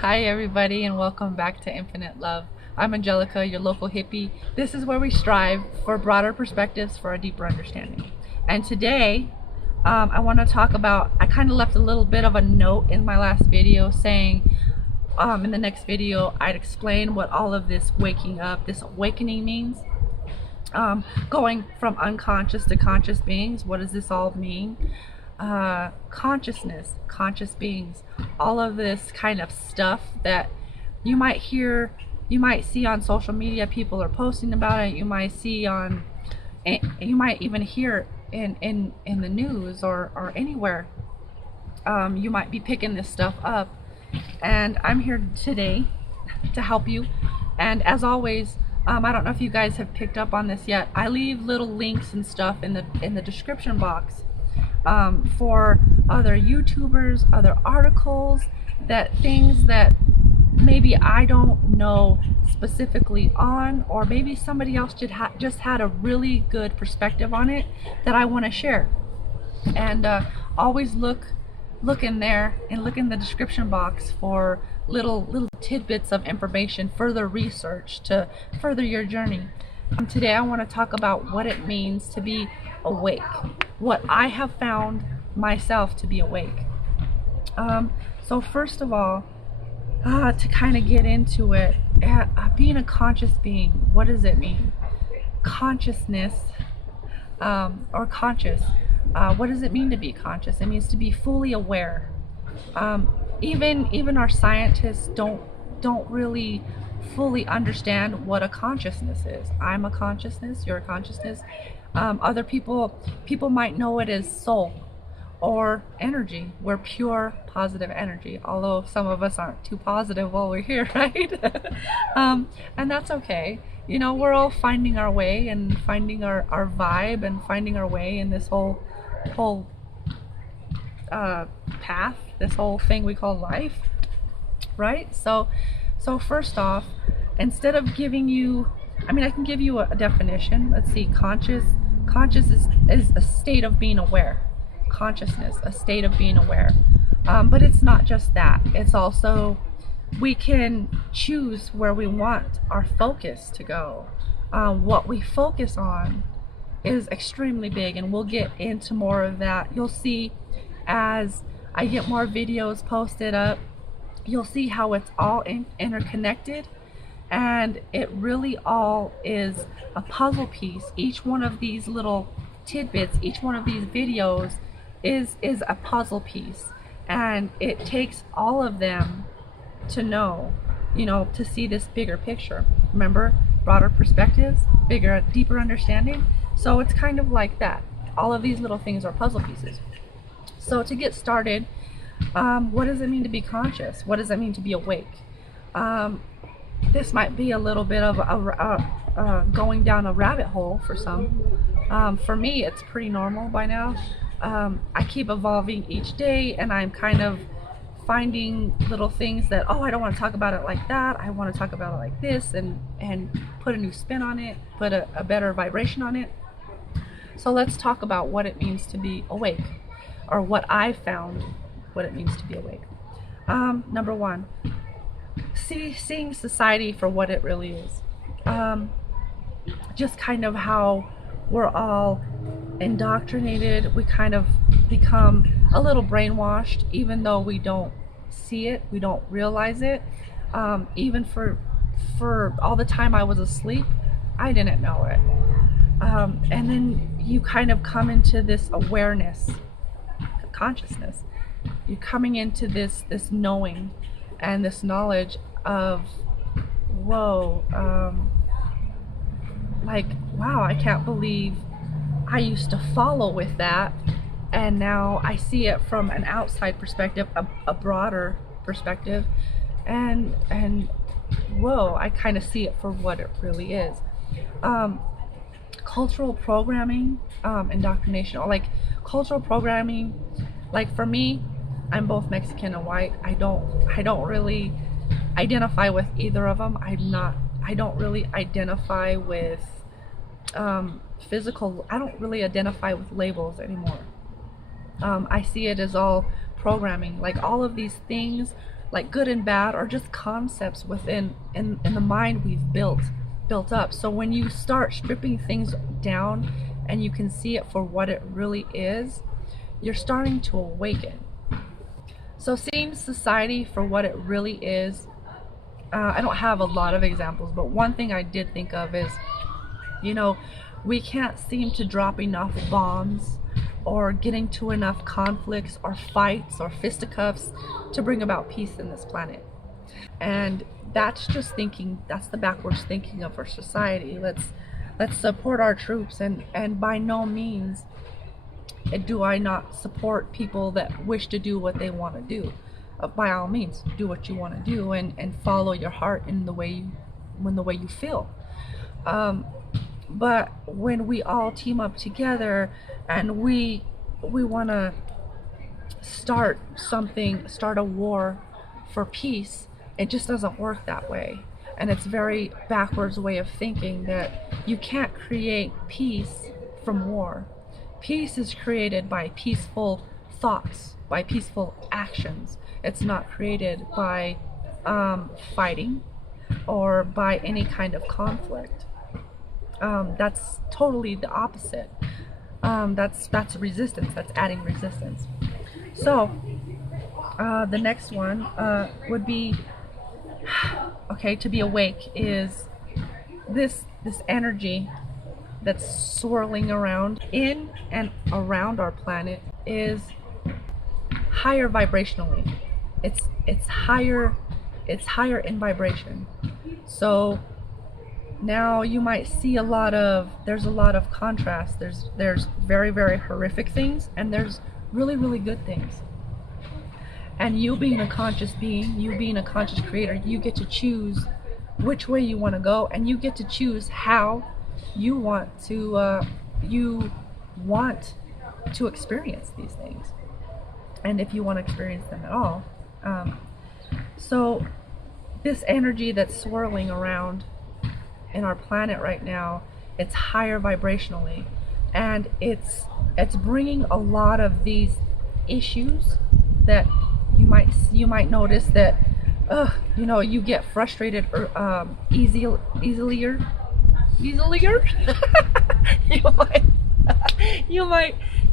Hi everybody and welcome back to Infinite Love. I'm Angelica, your local hippie. This is where we strive for broader perspectives for a deeper understanding. And today, I want to talk about, I kind of left a little bit of a note in my last video saying in the next video I'd explain what all of this waking up, this awakening means. Going from unconscious to conscious beings, what does this all mean? Consciousness, conscious beings, all of this kind of stuff that you might hear, you might see on social media, people are posting about it, you might see on, you might even hear in the news or anywhere. You might be picking this stuff up, and I'm here today to help you. And as always, I don't know if you guys have picked up on this yet, I leave little links and stuff in the description box for other YouTubers, other articles, that things that maybe I don't know specifically on, or maybe somebody else just had a really good perspective on it that I want to share. And always look in there and look in the description box for little tidbits of information, further research to further your journey. Today I want to talk about what it means to be awake, what I have found myself to be awake. So first of all, to kind of get into it, being a conscious being, what does it mean? Consciousness, or conscious, what does it mean to be conscious? It means to be fully aware. Even our scientists don't really fully understand what a consciousness is. I'm a consciousness, you're a consciousness. Other people might know it as soul or energy. We're pure positive energy, although some of us aren't too positive while we're here, right? And that's okay. You know, we're all finding our way and finding our vibe and finding our way in this whole path, this whole thing we call life, right? So first off, instead of giving you, I can give you a definition. Let's see, conscious is a state of being aware. Consciousness, a state of being aware. But it's not just that. It's also, we can choose where we want our focus to go. What we focus on is extremely big, and we'll get into more of that. You'll see as I get more videos posted up, you'll see how it's all interconnected, and it really all is a puzzle piece. Each one of these little tidbits, each one of these videos is a puzzle piece, and it takes all of them to know, to see this bigger picture. Remember, broader perspectives, bigger, deeper understanding. So it's kind of like that. All of these little things are puzzle pieces. So to get started, what does it mean to be conscious? What does it mean to be awake? This might be a little bit of going down a rabbit hole for some. For me, it's pretty normal by now. I keep evolving each day, and I'm kind of finding little things that, I don't want to talk about it like that. I want to talk about it like this, and put a new spin on it, put a better vibration on it. So let's talk about what it means to be awake, or what I found what it means to be awake. Number one, seeing society for what it really is. Just kind of how we're all indoctrinated. We kind of become a little brainwashed, even though we don't see it, we don't realize it. Even for all the time I was asleep, I didn't know it. And then you kind of come into this awareness, consciousness. You're coming into this knowing and this knowledge of, whoa, like, wow, I can't believe I used to follow with that, and now I see it from an outside perspective, a broader perspective, and whoa, I kind of see it for what it really is. Cultural programming, indoctrination, or like cultural programming, like for me, I'm both Mexican and white. I don't really identify with either of them. I don't really identify with physical, I don't really identify with labels anymore. I see it as all programming. Like all of these things like good and bad, or just concepts within in the mind we've built up. So when you start stripping things down and you can see it for what it really is, you're starting to awaken. So seeing society for what it really is, I don't have a lot of examples, but one thing I did think of is, you know, we can't seem to drop enough bombs or get into enough conflicts or fights or fisticuffs to bring about peace in this planet. And that's just thinking, that's the backwards thinking of our society. Let's support our troops, and by no means do I not support people that wish to do what they want to do. By all means, do what you want to do, and follow your heart in the way you feel. But when we all team up together and we want to start a war for peace, it just doesn't work that way. And it's very backwards way of thinking that you can't create peace from war. Peace is created by peaceful thoughts, by peaceful actions. It's not created by fighting or by any kind of conflict. That's totally the opposite. That's resistance. That's adding resistance. So the next one would be, okay, to be awake is this energy that's swirling around in and around our planet is higher vibrationally. It's higher in vibration. So now you might see there's a lot of contrast. There's very, very horrific things, and there's really, really good things. And you being a conscious being, you being a conscious creator, you get to choose which way you want to go, and you get to choose how you want to experience these things, and if you want to experience them at all. So this energy that's swirling around in our planet right now, it's higher vibrationally, and it's bringing a lot of these issues that you might notice that you get frustrated easier. you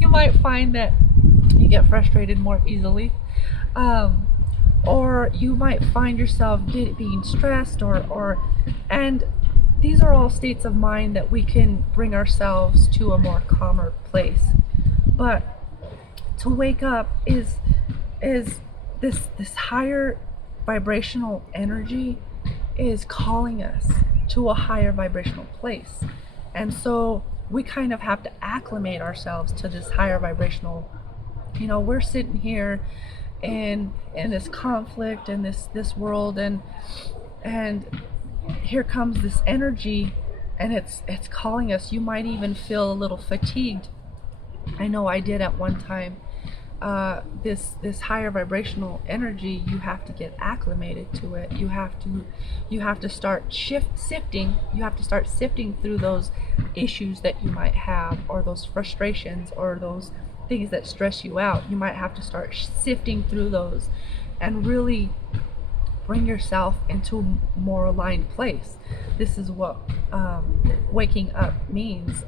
might find that you get frustrated more easily, or you might find yourself being stressed, and these are all states of mind that we can bring ourselves to a more calmer place. But to wake up is this higher vibrational energy is calling us to a higher vibrational place. And so we kind of have to acclimate ourselves to this higher vibrational, we're sitting here in this conflict in this world, and here comes this energy, and it's calling us. You might even feel a little fatigued. I know I did at one time. This higher vibrational energy, you have to get acclimated to it. You have to start sifting. You have to start sifting through those issues that you might have, or those frustrations, or those things that stress you out. You might have to start sifting through those and really bring yourself into a more aligned place. This is what waking up means.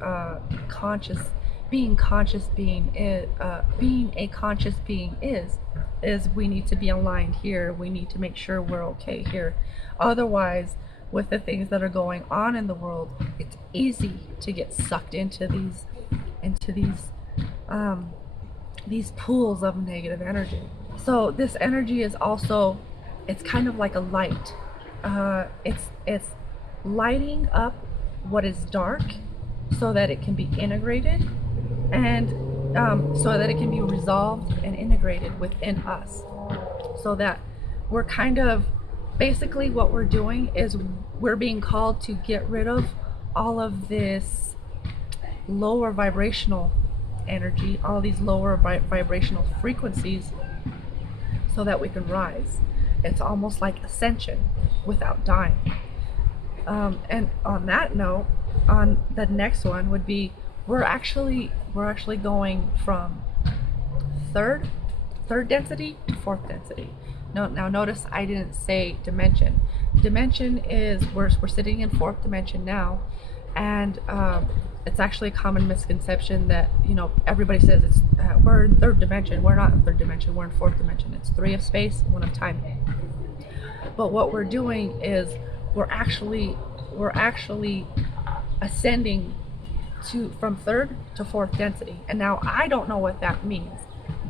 Being a conscious being is we need to be aligned here. We need to make sure we're okay here. Otherwise, with the things that are going on in the world, it's easy to get sucked into these pools of negative energy. So this energy is also, it's kind of like a light. It's lighting up what is dark so that it can be integrated, and so that it can be resolved and integrated within us, so that we're kind of, basically what we're doing is we're being called to get rid of all of this lower vibrational energy, all these lower vibrational frequencies, so that we can rise. It's almost like ascension without dying. And on that note, on the next one would be, we're actually going from third density to fourth density. No, now notice I didn't say dimension. Dimension is we're sitting in fourth dimension now, and it's actually a common misconception that everybody says it's we're in third dimension. We're not in third dimension. We're in fourth dimension. It's 3 of space, 1 of time. But what we're doing is we're actually ascending from third to fourth density. And now I don't know what that means,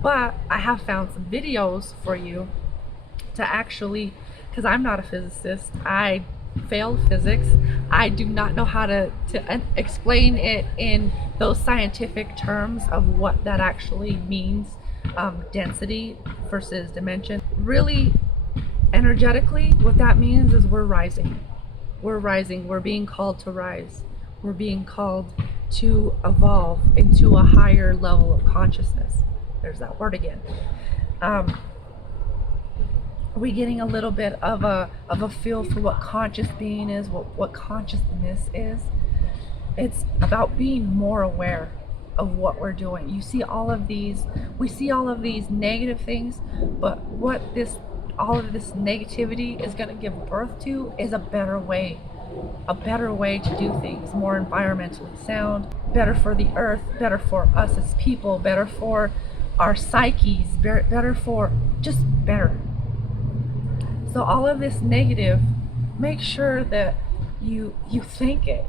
but I have found some videos for you to actually, because I'm not a physicist, I failed physics, I do not know how to explain it in those scientific terms of what that actually means, density versus dimension. Really, energetically, what that means is we're rising. We're being called to rise. We're being called to evolve into a higher level of consciousness. There's that word again. We're getting a little bit of a feel for what conscious being is, what consciousness is. It's about being more aware of what we're doing. We see all of these negative things, but what all of this negativity is going to give birth to is a better way to do things, more environmentally sound, better for the earth, better for us as people, better for our psyches, better for just better. So all of this negative, make sure that you think it,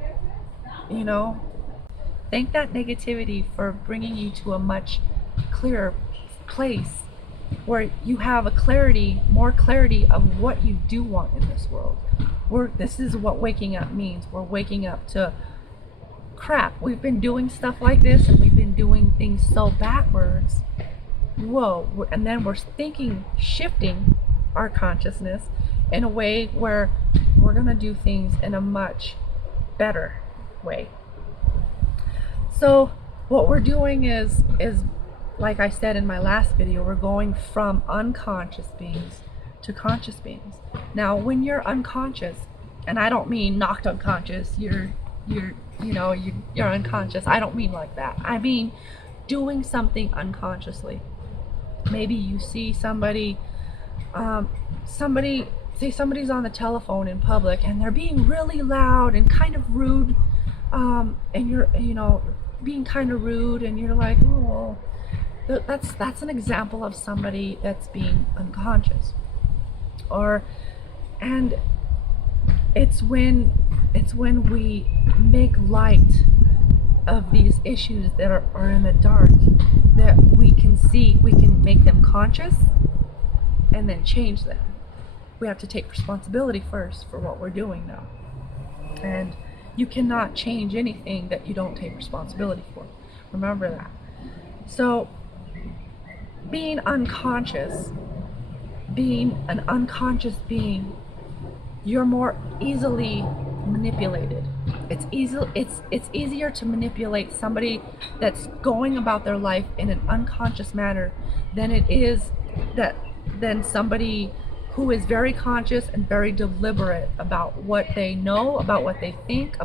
thank that negativity for bringing you to a much clearer place where you have more clarity of what you do want in this world. This is what waking up means. We're waking up to crap. We've been doing stuff like this, and we've been doing things so backwards. Whoa. And then we're shifting our consciousness in a way where we're going to do things in a much better way. So what we're doing is like I said in my last video, we're going from unconscious beings to conscious beings. Now, when you're unconscious, and I don't mean knocked unconscious, you're unconscious. I don't mean like that. I mean doing something unconsciously. Maybe you see somebody's on the telephone in public and they're being really loud and kind of rude, and you're being kind of rude, and you're like, oh, that's an example of somebody that's being unconscious. And it's when we make light of these issues that are in the dark, that we can make them conscious and then change them. We have to take responsibility first for what we're doing now. And you cannot change anything that you don't take responsibility for. Remember that. So being unconscious, being an unconscious being, you're more easily manipulated. It's easier to manipulate somebody that's going about their life in an unconscious manner than somebody who is very conscious and very deliberate about what they know, about what they think,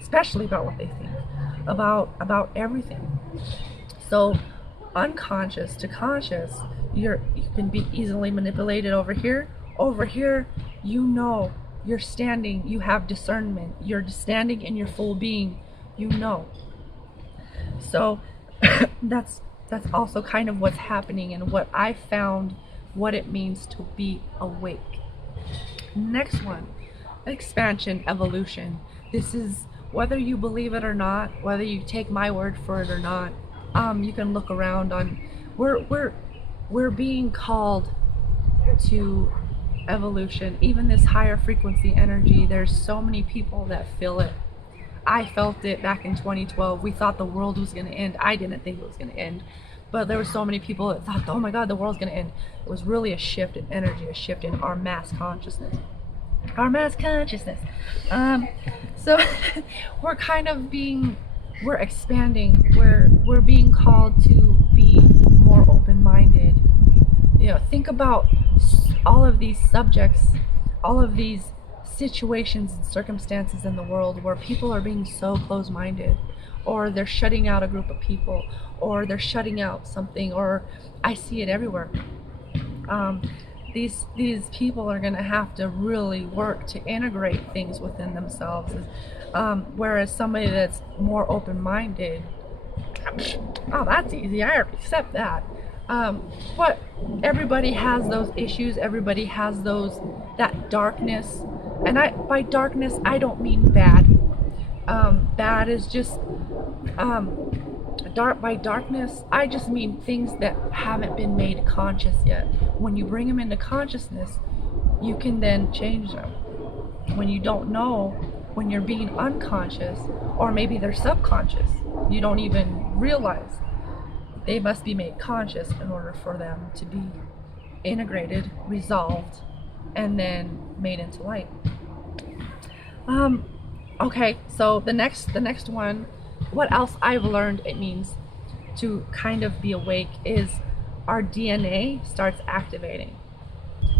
especially about what they think, about everything. So unconscious to conscious, you can be easily manipulated over here. Over here, you're standing, you have discernment, you're standing in your full being, So that's also kind of what's happening, and what I found what it means to be awake. Next one, expansion, evolution. This is, whether you believe it or not, whether you take my word for it or not, you can look around on, we're being called to evolution, even this higher frequency energy. There's so many people that feel it. I felt it back in 2012. We thought the world was going to end. I didn't think it was going to end, but there were so many people that thought, oh my God, the world's going to end. It was really a shift in energy, a shift in our mass consciousness. So we're expanding, we're being called to be more open-minded. Think about all of these subjects, all of these situations and circumstances in the world where people are being so close-minded, or they're shutting out a group of people, or they're shutting out something, or I see it everywhere. these people are going to have to really work to integrate things within themselves. Whereas somebody that's more open-minded, oh, that's easy, I already accept that. But everybody has those issues. Everybody has that darkness, and by darkness I don't mean bad. Bad is just by darkness I just mean things that haven't been made conscious yet. When you bring them into consciousness, you can then change them. When you don't know, when you're being unconscious, or maybe they're subconscious, you don't even realize, they must be made conscious in order for them to be integrated, resolved, and then made into light. Okay, so the next one, what else I've learned it means to kind of be awake is our DNA starts activating.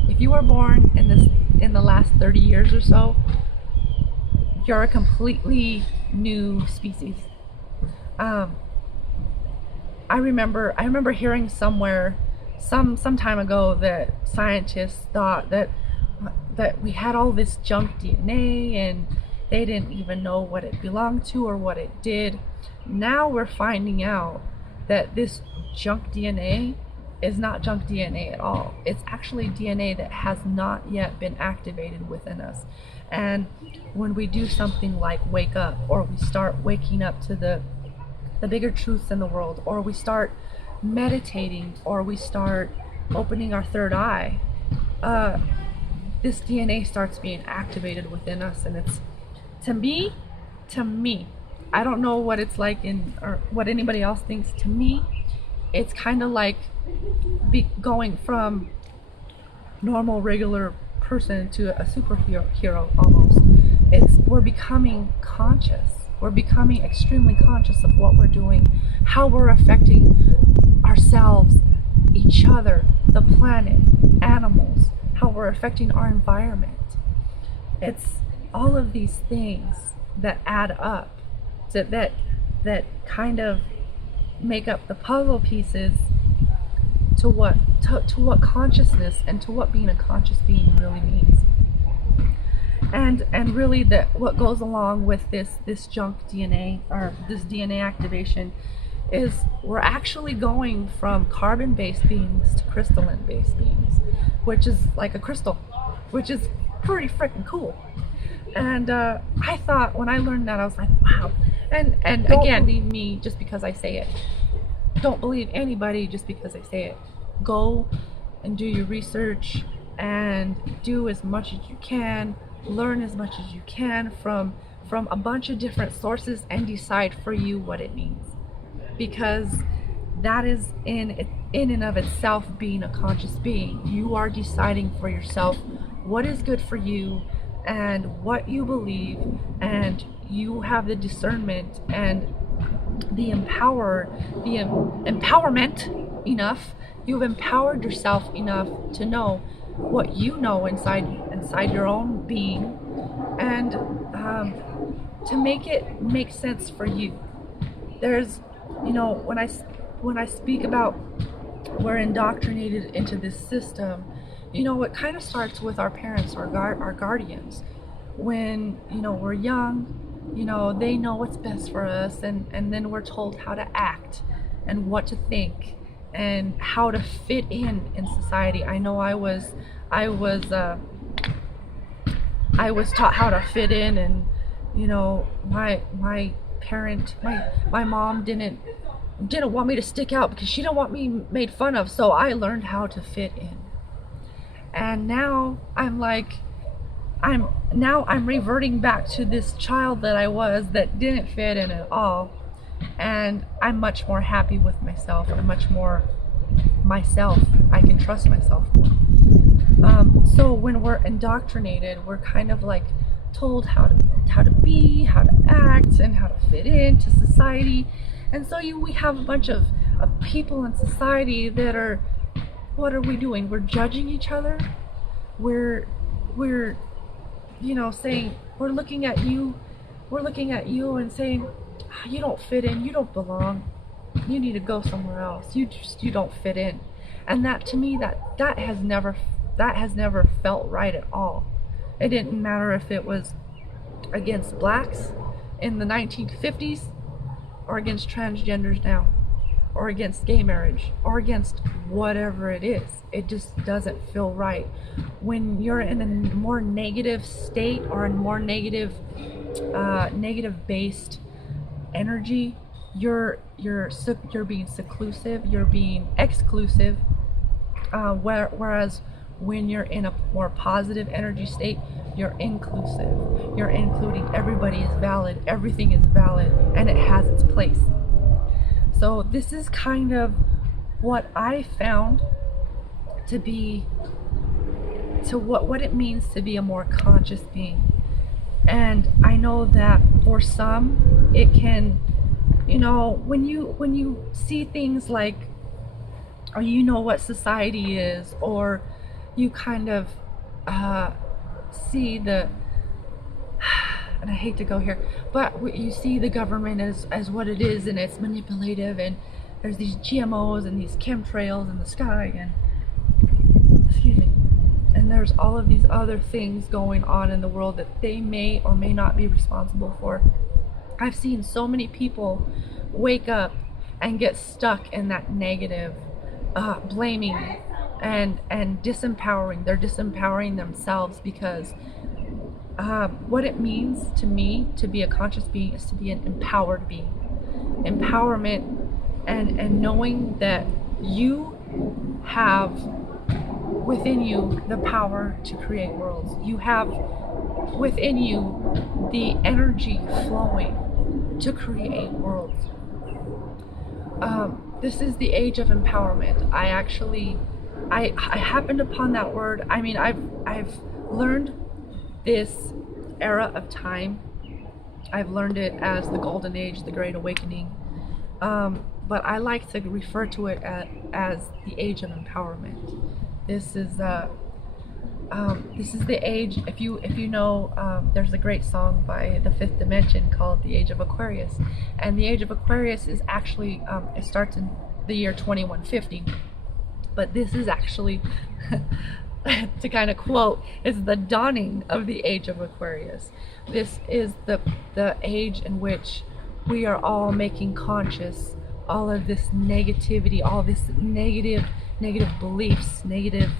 If you were born in the last 30 years or so, you're a completely new species. I remember hearing somewhere some time ago that scientists thought that we had all this junk DNA and they didn't even know what it belonged to or what it did. Now we're finding out that this junk DNA is not junk DNA at all. It's actually DNA that has not yet been activated within us. And when we do something like wake up, or we start waking up to the bigger truths in the world, or we start meditating, or we start opening our third eye, this DNA starts being activated within us. And it's, to me, I don't know what it's like or what anybody else thinks. To me, it's kind of like going from normal, regular person to a superhero almost. We're becoming conscious. We're becoming extremely conscious of what we're doing, how we're affecting ourselves, each other, the planet, animals, how we're affecting our environment. It's all of these things that add up, that kind of make up the puzzle pieces to what consciousness and to what being a conscious being really means. And really what goes along with this junk DNA, or this DNA activation, is we're actually going from carbon-based beings to crystalline-based beings, which is like a crystal, which is pretty freaking cool. And I thought, when I learned that, I was like, wow. And again, believe me just because I say it. Don't believe anybody just because they say it. Go and do your research and do as much as you can, learn as much as you can from a bunch of different sources, and decide for you what it means. Because that is in and of itself being a conscious being. You are deciding for yourself what is good for you and what you believe, and you have the discernment and the empowerment enough. You've empowered yourself enough to know what you know inside your own being, and to make it make sense for you. There's, when I speak about we're indoctrinated into this system, it kind of starts with our parents, our guardians. When we're young, they know what's best for us, and then we're told how to act and what to think and how to fit in society. I know I was taught how to fit in, and my mom didn't want me to stick out because she didn't want me made fun of, so I learned how to fit in. And now I'm reverting back to this child that I was, that didn't fit in at all, and I'm much more happy with myself. I'm much more myself. I can trust myself more. So when we're indoctrinated, we're kind of like told how to be, how to act, and how to fit into society. And so we have a bunch of people in society that are, what are we doing? We're judging each other. We're saying, we're looking at you and saying, you don't fit in, you don't belong, you need to go somewhere else, you don't fit in. And that, to me, that has never that has never felt right at all. It didn't matter if it was against blacks in the 1950s or against transgenders now, or against gay marriage, or against whatever it is. It just doesn't feel right. When you're in a more negative state or a more negative based energy, you're being seclusive, you're being exclusive. Whereas when you're in a more positive energy state, you're inclusive. You're including everybody is valid, everything is valid, and it has its place. So this is kind of what I found to be, to what it means to be a more conscious being. And I know that for some, it can, when you see things like, or you know what society is, or you kind of see the, and I hate to go here, but you see the government as what it is, and it's manipulative, and there's these GMOs and these chemtrails in the sky, and excuse me, and there's all of these other things going on in the world that they may or may not be responsible for. I've seen so many people wake up and get stuck in that negative blaming and disempowering. They're disempowering themselves because what it means to me to be a conscious being is to be an empowered being. Empowerment and knowing that you have within you the power to create worlds. You have within you the energy flowing to create worlds. This is the age of empowerment. I happened upon that word. I mean, I've learned this era of time. I've learned it as the Golden Age, the Great Awakening. But I like to refer to it as the age of empowerment. This is the age. If you know, there's a great song by The Fifth Dimension called "The Age of Aquarius," and the age of Aquarius is actually it starts in the year 2150. But this is actually, to kind of quote, is the dawning of the age of Aquarius. This is the age in which we are all making conscious all of this negativity, all this negative beliefs, negative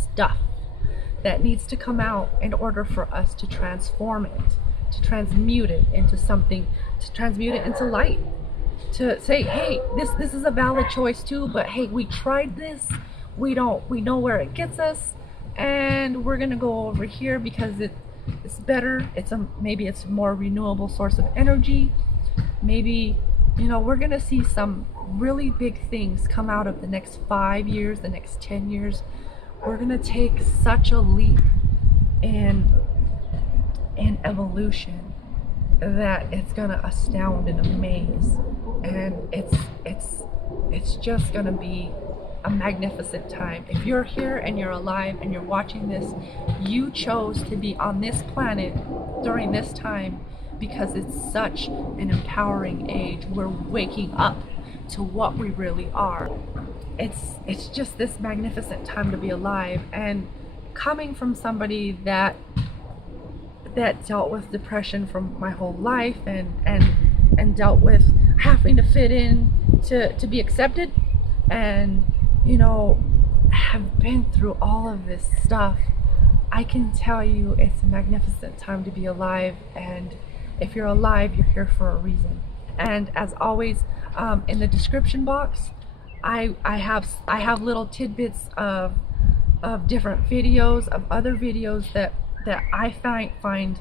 stuff that needs to come out in order for us to transform it, to transmute it into something, to transmute it into light, to say, hey, this is a valid choice too, but hey, we tried this, we know where it gets us, and we're gonna go over here because it's better, maybe it's a more renewable source of energy. Maybe, we're gonna see some really big things come out of the next 5 years, the next 10 years. We're gonna take such a leap in evolution that it's gonna astound and amaze, and it's just gonna be a magnificent time. If you're here and you're alive and you're watching this, you chose to be on this planet during this time because it's such an empowering age. We're waking up to what we really are. It's just this magnificent time to be alive, and coming from somebody that dealt with depression from my whole life and dealt with having to fit in to be accepted, and have been through all of this stuff, I can tell you it's a magnificent time to be alive. And if you're alive, you're here for a reason. And as always, in the description box, I have little tidbits of different videos, of other videos that I find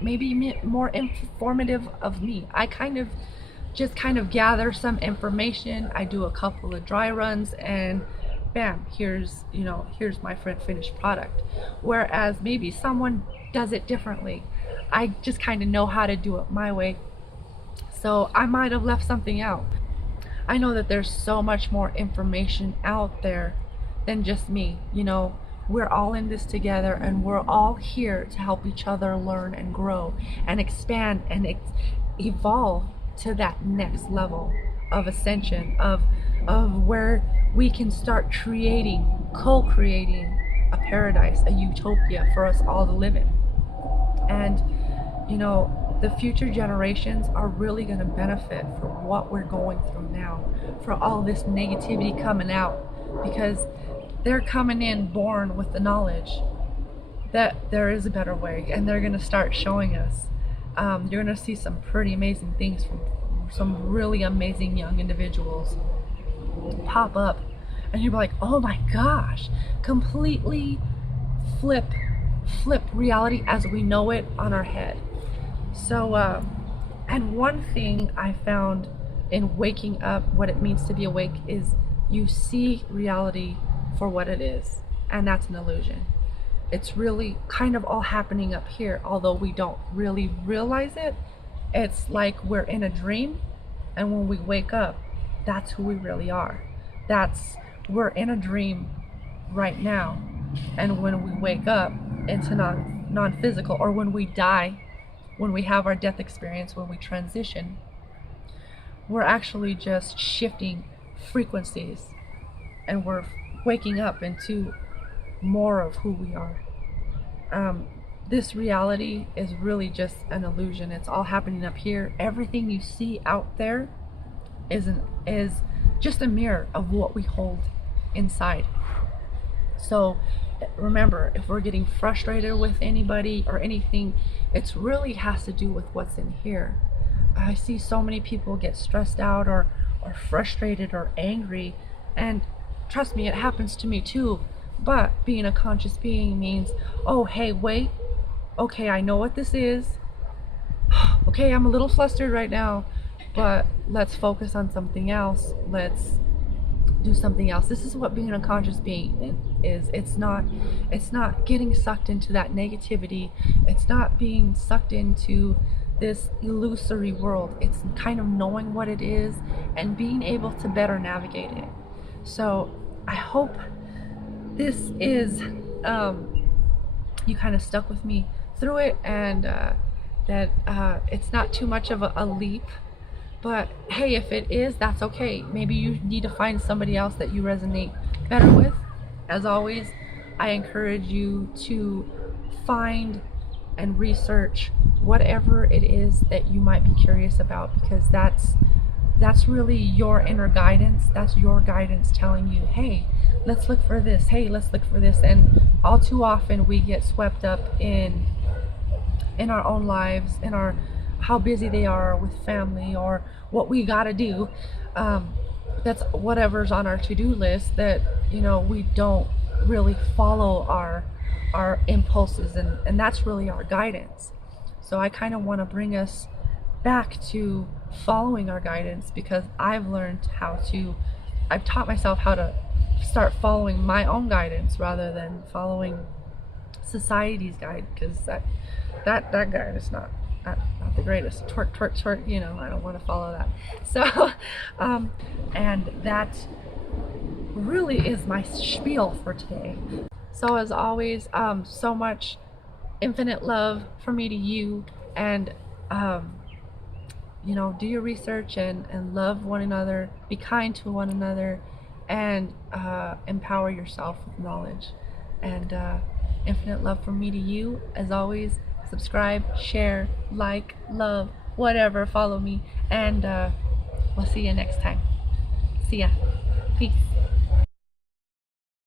maybe more informative of me. I kind of gather some information. I do a couple of dry runs, and bam, here's my finished product. Whereas maybe someone does it differently. I just kind of know how to do it my way. So I might have left something out. I know that there's so much more information out there than just me. We're all in this together, and we're all here to help each other learn and grow and expand and evolve to that next level of ascension, of of where we can start co-creating a paradise, a utopia for us all to live in. And the future generations are really going to benefit from what we're going through now, for all this negativity coming out, because they're coming in born with the knowledge that there is a better way, and they're going to start showing us. You're going to see some pretty amazing things from some really amazing young individuals pop up, and you'll be like, oh my gosh, completely flip reality as we know it on our head. So and one thing I found in waking up, what it means to be awake, is you see reality for what it is, and that's an illusion. It's really kind of all happening up here, although we don't really realize it. It's like we're in a dream, and when we wake up, that's who we really are. We're in a dream right now, and when we wake up into non-physical, or when we die, when we have our death experience, when we transition, we're actually just shifting frequencies, and we're waking up into more of who we are. This reality is really just an illusion. It's all happening up here. Everything you see out there is just a mirror of what we hold inside. So remember, if we're getting frustrated with anybody or anything, it really has to do with what's in here. I see so many people get stressed out or frustrated or angry, and trust me, it happens to me too. But being a conscious being means, oh hey, wait, okay, I know what this is. Okay, I'm a little flustered right now, but let's focus on something else. Let's do something else. This is what being a conscious being is. It's not getting sucked into that negativity. It's not being sucked into this illusory world. It's kind of knowing what it is and being able to better navigate it. So I hope this is you kind of stuck with me through it, and that it's not too much of a leap. But hey, if it is, that's okay. Maybe you need to find somebody else that you resonate better with. As always, I encourage you to find and research whatever it is that you might be curious about, because that's really your inner guidance. That's your guidance telling you, hey, let's look for this. Hey, let's look for this. And all too often we get swept up in our own lives, in our how busy they are with family or what we gotta do. That's whatever's on our to-do list, that we don't really follow our impulses, and that's really our guidance. So I kind of want to bring us back to following our guidance, because I've taught myself how to start following my own guidance rather than following society's guide, because that guide is not the greatest. Twerk, I don't want to follow that. So and that really is my spiel for today. So as always, so much infinite love from me to you, and do your research and love one another, be kind to one another, and empower yourself with knowledge. And infinite love from me to you. As always, subscribe, share, like, love, whatever, follow me, and we'll see you next time. See ya. Peace.